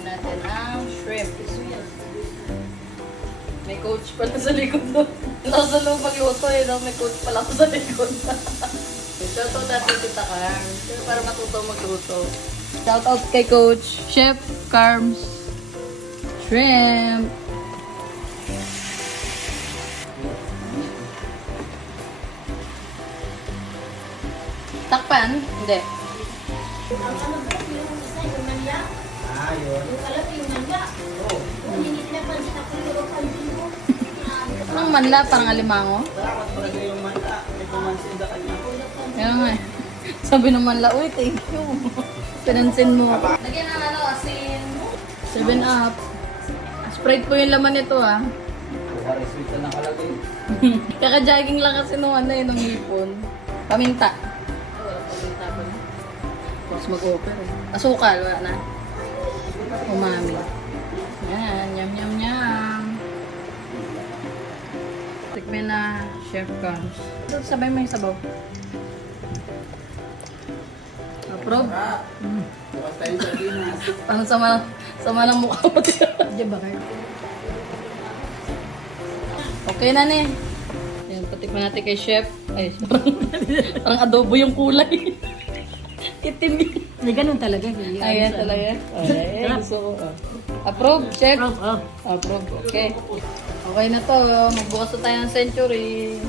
Natin ang shrimp. May coach pala sa likod doon. Nasa loob magluto eh, no? May coach pala ako sa likod. Shoutout natin si Takar. Para matuto magluto. Shoutout kay Coach Chef Carms. Shrimp. Takpan? Hindi. Anong manla? Parang alimango? Kaya nga eh. Sabi ng manla, uy, thank you. Pinansin mo. Lagyan ng ano, asin. 7-Up. Sprite po yung laman nito ah. Sweet na nakalagay. Kaka-jogging lang kasi nung ano eh, nung hipon. Paminta. Wala paminta pa na. Tapos mag-offer eh. Asukal, wala na. Umami. Yan, yum yum yum. Tikman na Chef Carms. Sabay mo yung sabaw. Approve? Bukas tayo sa Pinas. Parang sama ng mukha mo. Diyan ba kayo? Okay na ne. Yan, patikman natin kay Chef. Ay, parang adobo yung kulay. Itim yun. Ay, ganun talaga. Ayan talaga. Ay, gusto ko. Approve, Chef? Oh. Approve. Okay. Okay na to. Magbukas na tayo ng century.